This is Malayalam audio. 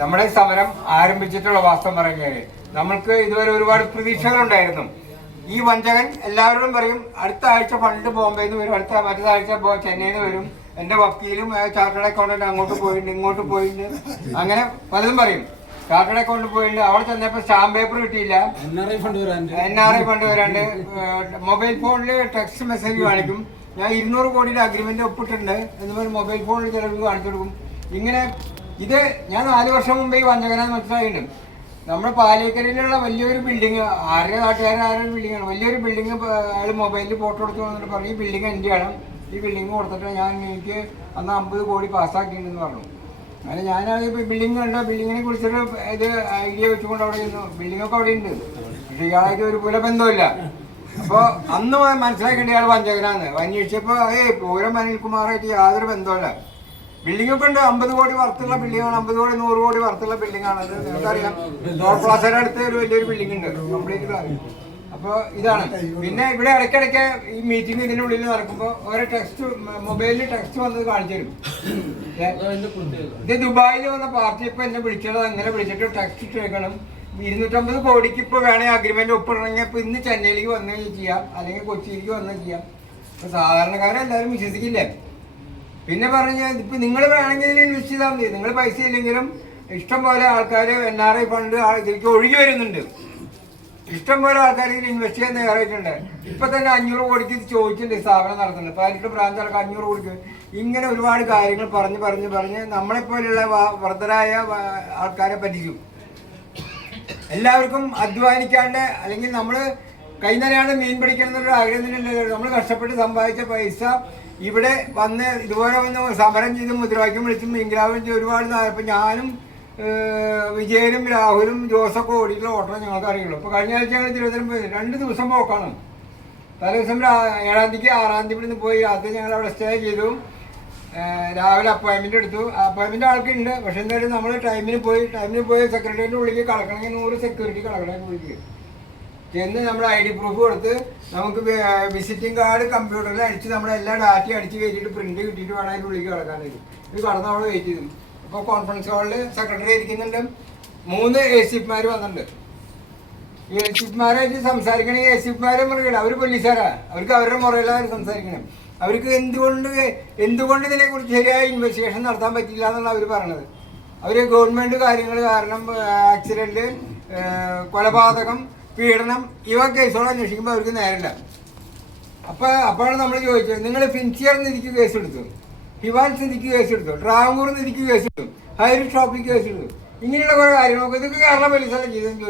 നമ്മുടെ സമരം ആരംഭിച്ചിട്ടുള്ള വാസ്തവം പറഞ്ഞാല് നമ്മൾക്ക് ഇതുവരെ ഒരുപാട് പ്രതീക്ഷകളുണ്ടായിരുന്നു. ഈ വഞ്ചകൻ എല്ലാവരോടും പറയും അടുത്ത ആഴ്ച ഫണ്ട് ബോംബെന്ന് വരും, മറ്റേ ആഴ്ച ചെന്നൈയിൽ നിന്ന് വരും, എന്റെ വക്കീലും ചാർട്ടേഡ് അക്കൗണ്ടന്റ് അങ്ങോട്ട് പോയിട്ടുണ്ട് ഇങ്ങോട്ട് പോയിട്ടുണ്ട്, അങ്ങനെ പലതും പറയും. ചാർട്ടേഡ് അക്കൗണ്ട് പോയിട്ടുണ്ട്, അവിടെ ചെന്നപ്പോ സ്റ്റാമ്പ് പേപ്പർ കിട്ടിയില്ല, NRI ഫണ്ട് വരാണ്ട്, മൊബൈൽ ഫോണിൽ ടെക്സ്റ്റ് മെസ്സേജ് കാണിക്കും, ഞാൻ 200 കോടിയുടെ അഗ്രിമെന്റ് ഒപ്പിട്ടുണ്ട് എന്ന് പറഞ്ഞ് മൊബൈൽ ഫോണിൽ ചിലർക്ക് കാണിച്ചു കൊടുക്കും. ഇങ്ങനെ ഇത് ഞാൻ 4 വർഷം മുമ്പേ ഈ വഞ്ചകനാന്ന് മനസ്സിലായിട്ടുണ്ട്. നമ്മുടെ പാലേക്കരയിലുള്ള വലിയൊരു ബിൽഡിങ്, ആരുടെ ബിൽഡിങ്ങാണ്, വലിയൊരു ബിൽഡിങ് അയാൾ മൊബൈലിൽ ഫോട്ടോ എടുത്ത് വന്നിട്ട് പറഞ്ഞു ഈ ബിൽഡിങ് എൻ്റെയാണ്, ഈ ബിൽഡിങ് കൊടുത്തിട്ട് എനിക്ക് അന്ന് 50 കോടി പാസ്സാക്കിയിട്ടുണ്ടെന്ന് പറഞ്ഞു. അങ്ങനെ ഞാനത് ഇപ്പോൾ ബിൽഡിങ് കണ്ടോ, ബിൽഡിങ്ങിനെ കുറിച്ചൊരു ഇത് ഐഡിയ വെച്ചുകൊണ്ട് അവിടെ ഇരുന്നു. ബിൽഡിങ്ങൊക്കെ അവിടെ ഉണ്ട്, പക്ഷേ ഇയാളായിട്ട് ഒരു പുല ബന്ധമില്ല. അപ്പോൾ അന്ന് മനസ്സിലാക്കേണ്ട ഇയാൾ വഞ്ചകനാന്ന്. അന്വേഷിച്ചപ്പോൾ പൂരം അനിൽകുമാറായിട്ട് യാതൊരു ബന്ധമില്ല. ബിൽഡിംഗ് ഒക്കെ ഉണ്ട്, 50 കോടി വർത്തുള്ള ബിൽഡിംഗാണ്, 50 കോടി 100 കോടി വർത്തുള്ള ബിൽഡിംഗാണ്. അത് നിങ്ങൾക്കറിയാം, ടോൾ പ്ലാസയുടെ അടുത്ത് ഒരു വലിയൊരു ബിൽഡിംഗ് ഉണ്ട് കംപ്ലീറ്റ്. അപ്പോൾ ഇതാണ്. പിന്നെ ഇവിടെ ഇടയ്ക്കിടയ്ക്ക് ഈ മീറ്റിംഗ് ഇതിൻ്റെ ഉള്ളിൽ നടക്കുമ്പോൾ ഓരോ ടെക്സ്റ്റ് മൊബൈലിൽ ടെക്സ്റ്റ് വന്നത് കാണിച്ചു തരും. ഇത് ദുബായിൽ വന്ന പാർട്ടി ഇപ്പൊ എന്നെ വിളിച്ചത്, അങ്ങനെ വിളിച്ചിട്ട് ടെക്സ്റ്റ് ഇട്ടേക്കണം 250 കോടിക്ക് ഇപ്പൊ വേണേ അഗ്രിമെന്റ് ഒപ്പിടണമെങ്കിൽ ഇപ്പൊ ഇന്ന് ചെന്നൈയിലേക്ക് വന്നു ചെയ്യാം, അല്ലെങ്കിൽ കൊച്ചിയിലേക്ക് വന്നു ചെയ്യാം. അപ്പൊ സാധാരണക്കാരെല്ലാവരും വിശ്വസിക്കില്ലേ. പിന്നെ പറഞ്ഞാൽ ഇപ്പൊ നിങ്ങൾ വേണമെങ്കിൽ ഇൻവെസ്റ്റ് ചെയ്താൽ മതി, നിങ്ങൾ പൈസ ഇല്ലെങ്കിലും ഇഷ്ടം പോലെ ആൾക്കാർ NRI ഫണ്ട് ഇതിലേക്ക് ഒഴുകി വരുന്നുണ്ട്. ഇഷ്ടം പോലെ ആൾക്കാർ ഇതിൽ ഇൻവെസ്റ്റ് ചെയ്യാൻ തയ്യാറായിട്ടുണ്ട്. ഇപ്പൊ തന്നെ 500 കോടിക്ക് ചോദിച്ചിട്ടുണ്ട് സ്ഥാപനം നടത്തുന്നത്. 18 ബ്രാഞ്ച് അടക്കം 500 കോടിക്ക്. ഇങ്ങനെ ഒരുപാട് കാര്യങ്ങൾ പറഞ്ഞ് നമ്മളെപ്പോലെയുള്ള വൃദ്ധരായ ആൾക്കാരെ പറ്റിക്കും. എല്ലാവർക്കും അധ്വാനിക്കാണ്ട്, അല്ലെങ്കിൽ നമ്മൾ കൈ തന്നെയാണ് മീൻ പിടിക്കണം എന്നൊരു ആഗ്രഹത്തിനുണ്ടല്ലോ. നമ്മൾ കഷ്ടപ്പെട്ട് സമ്പാദിച്ച പൈസ ഇവിടെ വന്ന് ഇതുപോലെ വന്ന് സമരം ചെയ്ത് മുദ്രാവാക്യം വിളിച്ചും ഇംഗ്ലാവും ചെയ്ത് ഒരുപാട്. ഇപ്പം ഞാനും വിജയനും രാഹുലും ജോസൊക്കെ ഓടിയിട്ടുള്ള ഓട്ടം ഞങ്ങൾക്ക് അറിയുള്ളൂ. അപ്പോൾ കഴിഞ്ഞ ആഴ്ച ഞങ്ങൾ തിരുവനന്തപുരം പോയി, 2 ദിവസം പോക്കാണ്. തലേദിവസം 7-ാം തീയതിക്ക് 6-ാം തീയതി ഇവിടുന്ന് പോയി. രാത്രി ഞങ്ങൾ അവിടെ സ്റ്റേ ചെയ്തു. രാവിലെ അപ്പോയിൻമെൻ്റ് എടുത്തു. അപ്പോയിൻമെൻ്റ് ആൾക്കുണ്ട്, പക്ഷെ എന്തായാലും നമ്മൾ ടൈമിന് പോയി സെക്രട്ടറിയുടെ ഉള്ളിൽ കളക്കണമെങ്കിൽ 100 സെക്യൂരിറ്റി കളക്കണമെങ്കിൽ ഉള്ളിൽ ചെന്ന് നമ്മുടെ ID പ്രൂഫ് കൊടുത്ത് നമുക്ക് വിസിറ്റിംഗ് കാർഡ് കമ്പ്യൂട്ടറിൽ അടിച്ച് നമ്മുടെ എല്ലാ ഡാറ്റയും അടിച്ച് കയറ്റിയിട്ട് പ്രിന്റ് കിട്ടിയിട്ട് വേണം അതിൻ്റെ ഉള്ളിൽ കിടക്കാനായിട്ട്. ഇത് കടന്ന് അവിടെ വെയിറ്റ് ചെയ്തു. അപ്പോൾ കോൺഫറൻസ് ഹാളിൽ സെക്രട്ടറി ഇരിക്കുന്നുണ്ട്, 3 ACPമാർ വന്നിട്ടുണ്ട്. ഈ ACPമാരായിട്ട് സംസാരിക്കണമെങ്കിൽ ACPമാരെ മുറിയില്ല, അവർ പോലീസുകാരാണ്, അവർക്ക് അവരുടെ മുറയിലാണ് സംസാരിക്കണം. അവർക്ക് എന്തുകൊണ്ട് ഇതിനെക്കുറിച്ച് ശരിയായ ഇൻവെസ്റ്റിഗേഷൻ നടത്താൻ പറ്റില്ല എന്നാണ് അവർ പറഞ്ഞത്. അവർ ഗവൺമെൻറ് കാര്യങ്ങൾ കാരണം ആക്സിഡൻറ്റ്, കൊലപാതകം, പീഡനം ഇവ കേസുകൾ അന്വേഷിക്കുമ്പോൾ അവർക്ക് നേരില്ല. അപ്പോഴാണ് നമ്മൾ ചോദിച്ചത്, നിങ്ങൾ ഫിൻസിയർ നിധിക്ക് കേസ് എടുത്തു, ഹിവാൻ നിധിക്ക് കേസ് എടുത്തു, ട്രാവൂർ നിധിക്ക് കേസ് എടുത്തു, ഹൈറിഷ് ഷോപ്പിക്ക് കേസ് എടുത്തു, ഇങ്ങനെയുള്ള കുറേ കാര്യങ്ങളൊക്കെ ഇതൊക്കെ കേരള പോലീസല്ല ചെയ്തെന്ന് ചോദിക്കും.